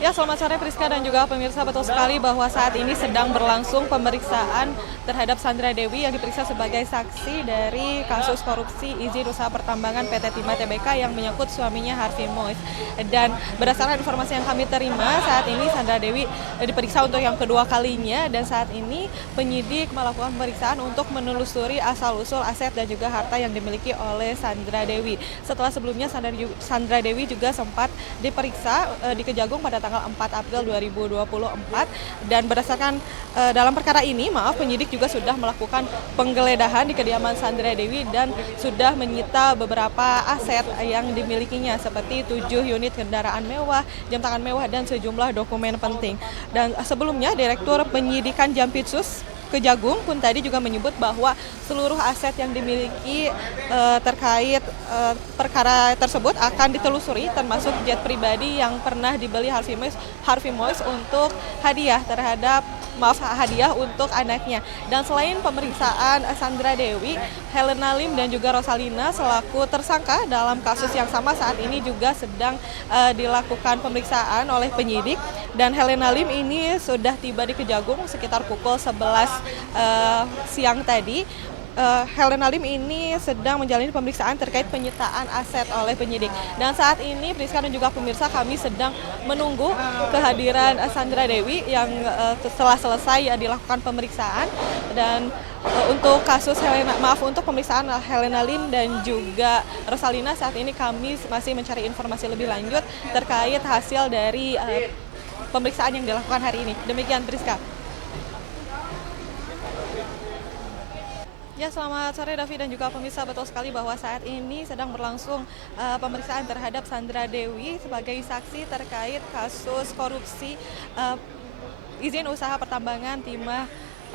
Ya, selamat sore Priska dan juga pemirsa. Betul sekali bahwa saat ini sedang berlangsung pemeriksaan terhadap Sandra Dewi yang diperiksa sebagai saksi dari kasus korupsi izin usaha pertambangan PT Timah Tbk yang menyangkut suaminya Harvey Mois. Dan berdasarkan informasi yang kami terima, saat ini Sandra Dewi diperiksa untuk yang kedua kalinya dan saat ini penyidik melakukan pemeriksaan untuk menelusuri asal-usul aset dan juga harta yang dimiliki oleh Sandra Dewi. Setelah sebelumnya Sandra Dewi juga sempat diperiksa di Kejagung pada tanggal 4 April 2024 dan berdasarkan dalam perkara ini, penyidik juga sudah melakukan penggeledahan di kediaman Sandra Dewi dan sudah menyita beberapa aset yang dimilikinya seperti 7 unit kendaraan mewah, jam tangan mewah dan sejumlah dokumen penting. Dan sebelumnya Direktur Penyidikan Jampitsus Kejagung pun tadi juga menyebut bahwa seluruh aset yang dimiliki terkait perkara tersebut akan ditelusuri, termasuk jet pribadi yang pernah dibeli Harvey Mois untuk hadiah untuk anaknya. Dan selain pemeriksaan Sandra Dewi, Helena Lim dan juga Rosalina selaku tersangka dalam kasus yang sama saat ini juga sedang dilakukan pemeriksaan oleh penyidik. Dan Helena Lim ini sudah tiba di Kejagung sekitar pukul 11 siang tadi. Helena Lim ini sedang menjalani pemeriksaan terkait penyitaan aset oleh penyidik. Dan saat ini Priska dan juga pemirsa, kami sedang menunggu kehadiran Sandra Dewi yang setelah selesai dilakukan pemeriksaan. Dan untuk untuk pemeriksaan Helena Lim dan juga Rosalina, saat ini kami masih mencari informasi lebih lanjut terkait hasil dari pemeriksaan yang dilakukan hari ini. Demikian Priska. Ya, selamat sore Davi dan juga pemirsa. Betul sekali bahwa saat ini sedang berlangsung pemeriksaan terhadap Sandra Dewi sebagai saksi terkait kasus korupsi izin usaha pertambangan timah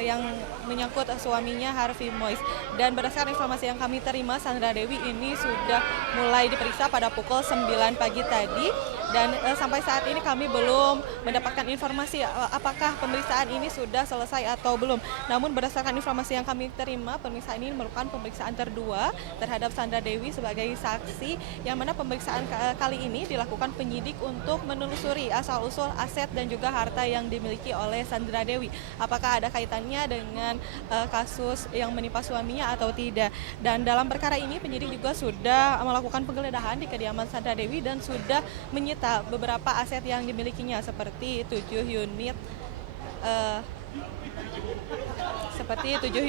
yang menyangkut suaminya Harvey Mois. Dan berdasarkan informasi yang kami terima, Sandra Dewi ini sudah mulai diperiksa pada pukul 9 pagi tadi. Dan sampai saat ini kami belum mendapatkan informasi apakah pemeriksaan ini sudah selesai atau belum. Namun berdasarkan informasi yang kami terima, pemeriksaan ini merupakan pemeriksaan kedua terhadap Sandra Dewi sebagai saksi, yang mana pemeriksaan kali ini dilakukan penyidik untuk menelusuri asal-usul aset dan juga harta yang dimiliki oleh Sandra Dewi. Apakah ada kaitannya dengan kasus yang menimpa suaminya atau tidak. Dan dalam perkara ini penyidik juga sudah melakukan penggeledahan di kediaman Sandra Dewi dan sudah menyita beberapa aset yang dimilikinya seperti 7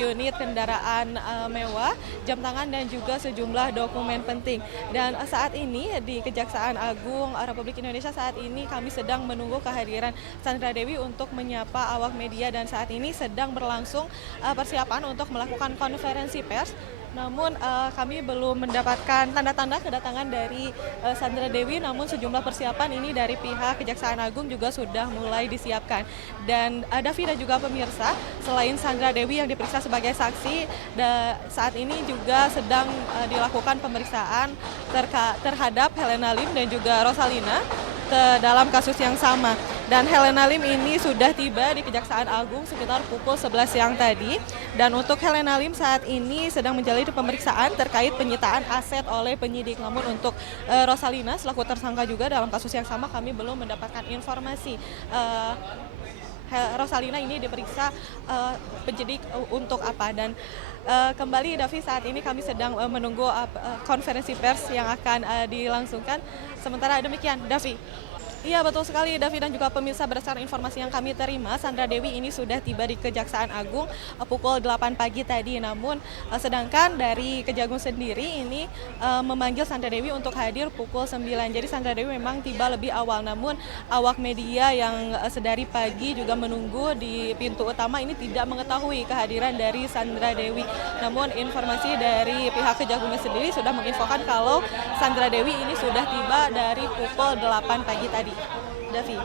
unit kendaraan mewah, jam tangan dan juga sejumlah dokumen penting. Dan saat ini di Kejaksaan Agung Republik Indonesia saat ini kami sedang menunggu kehadiran Sandra Dewi untuk menyapa awak media, dan saat ini sedang berlangsung persiapan untuk melakukan konferensi pers. Namun kami belum mendapatkan tanda-tanda kedatangan dari Sandra Dewi, namun sejumlah persiapan ini dari pihak Kejaksaan Agung juga sudah mulai disiapkan. Dan Davi dan juga pemirsa, selain Sandra Dewi yang diperiksa sebagai saksi, saat ini juga sedang dilakukan pemeriksaan terhadap Helena Lim dan juga Rosalina dalam kasus yang sama. Dan Helena Lim ini sudah tiba di Kejaksaan Agung sekitar pukul 11 siang tadi. Dan untuk Helena Lim saat ini sedang menjalani pemeriksaan terkait penyitaan aset oleh penyidik. Namun untuk Rosalina selaku tersangka juga dalam kasus yang sama, kami belum mendapatkan informasi. Rosalina ini diperiksa penyidik untuk apa. Dan kembali Davi, saat ini kami sedang menunggu konferensi pers yang akan dilangsungkan. Sementara demikian, Davi. Iya, betul sekali Davi dan juga pemirsa, berdasarkan informasi yang kami terima, Sandra Dewi ini sudah tiba di Kejaksaan Agung pukul 8 pagi tadi. Namun sedangkan dari Kejagung sendiri ini memanggil Sandra Dewi untuk hadir pukul 9. Jadi Sandra Dewi memang tiba lebih awal, namun awak media yang sedari pagi juga menunggu di pintu utama ini tidak mengetahui kehadiran dari Sandra Dewi. Namun informasi dari pihak Kejagungnya sendiri sudah menginfokan kalau Sandra Dewi ini sudah tiba dari pukul 8 pagi tadi. Davi.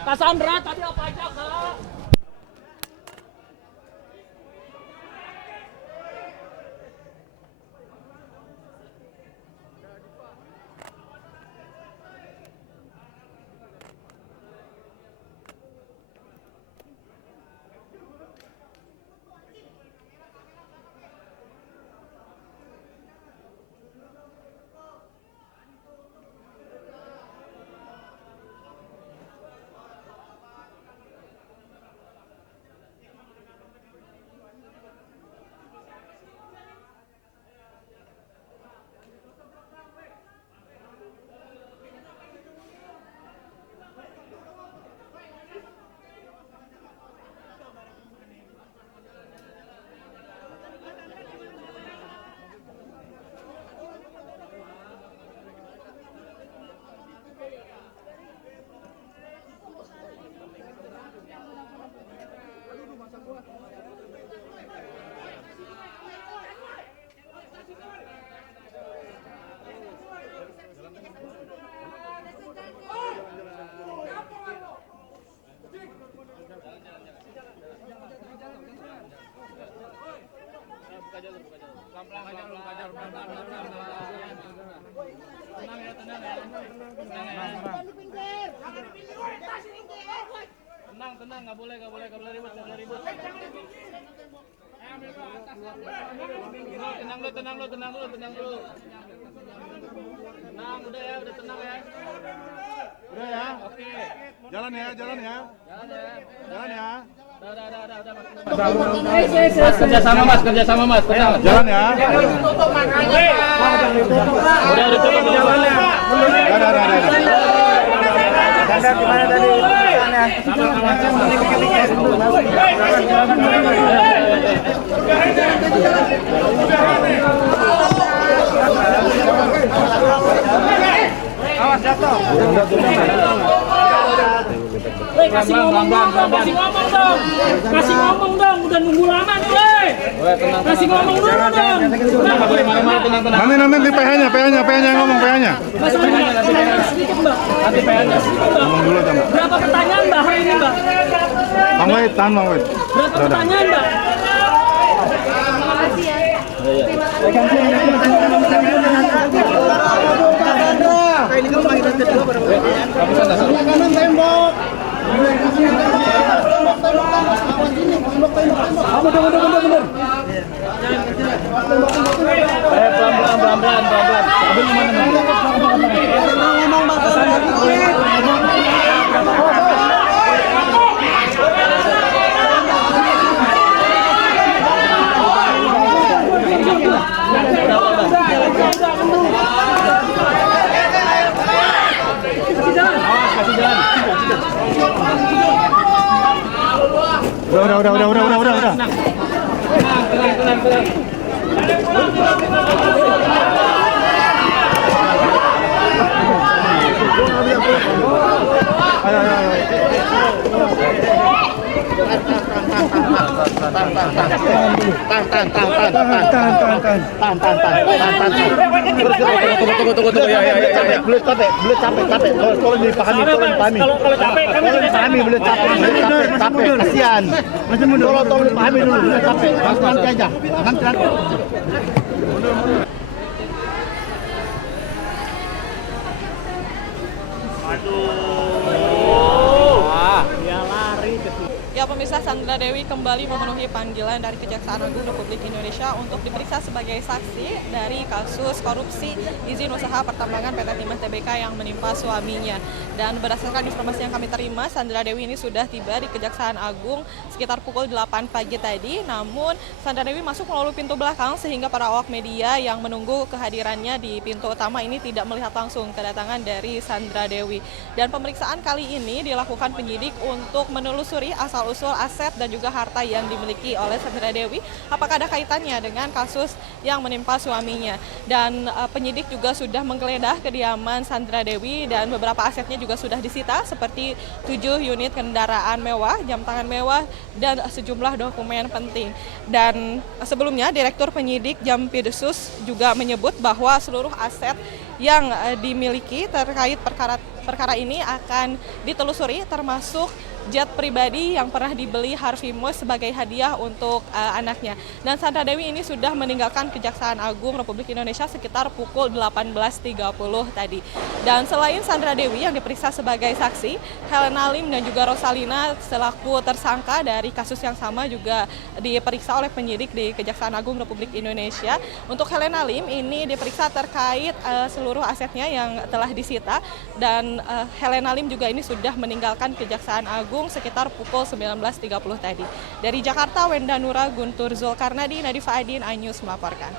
Cassandra tadi apa aja, Kak? Tenang, nggak boleh ribut, Tenang dulu. Tenang, udah tenang ya. Udah ya. Oke. Jalan ya. Jalan ya. Udah. Kerjasama mas. Jalan ya. Udah ditutup jalannya. Anda gimana tadi? Awas jatuh. Kasih ngomong dong, udah nunggu lama nih, weh. Kasih ngomong dulu dong. Nanti di PH-nya ngomong PH-nya. Sedikit, Mbak. Nanti PH-nya. Ngomong dulu Mbak. Berapa pertanyaan, Mbak, hari ini, Mbak? Bang Wait. Berapa pertanyaan, Mbak? Kanan tembok. Bener. Pelan-pelan. Udah. Tenang. Tunggu. Ya. Belum capek. Tolong dipahami. Kalau capek kami tidak Pahami, belum capek. Kasihan. Tolong dipahami dulu, belum capek. Nanti aja. Nanti. Ya, pemirsa, Sandra Dewi kembali memenuhi panggilan dari Kejaksaan Agung Republik Indonesia untuk diperiksa sebagai saksi dari kasus korupsi izin usaha pertambangan PT Timah Tbk yang menimpa suaminya. Dan berdasarkan informasi yang kami terima, Sandra Dewi ini sudah tiba di Kejaksaan Agung sekitar pukul 8 pagi tadi. Namun, Sandra Dewi masuk melalui pintu belakang sehingga para awak media yang menunggu kehadirannya di pintu utama ini tidak melihat langsung kedatangan dari Sandra Dewi. Dan pemeriksaan kali ini dilakukan penyidik untuk menelusuri asal asal-usul aset dan juga harta yang dimiliki oleh Sandra Dewi, apakah ada kaitannya dengan kasus yang menimpa suaminya. Dan penyidik juga sudah menggeledah kediaman Sandra Dewi dan beberapa asetnya juga sudah disita seperti 7 unit kendaraan mewah, jam tangan mewah, dan sejumlah dokumen penting. Dan sebelumnya Direktur Penyidik Jampidsus juga menyebut bahwa seluruh aset yang dimiliki terkait perkara ini akan ditelusuri, termasuk jet pribadi yang pernah dibeli Harvey Moise sebagai hadiah untuk anaknya. Dan Sandra Dewi ini sudah meninggalkan Kejaksaan Agung Republik Indonesia sekitar pukul 18.30 tadi. Dan selain Sandra Dewi yang diperiksa sebagai saksi, Helena Lim dan juga Rosalina selaku tersangka dari kasus yang sama juga diperiksa oleh penyidik di Kejaksaan Agung Republik Indonesia. Untuk Helena Lim ini diperiksa terkait seluruh asetnya yang telah disita, dan Helena Lim juga ini sudah meninggalkan Kejaksaan Agung sekitar pukul 19.30 tadi. Dari Jakarta, Wenda Nura, Guntur Zulkarnadi, Nadifa Adin, iNews melaporkan.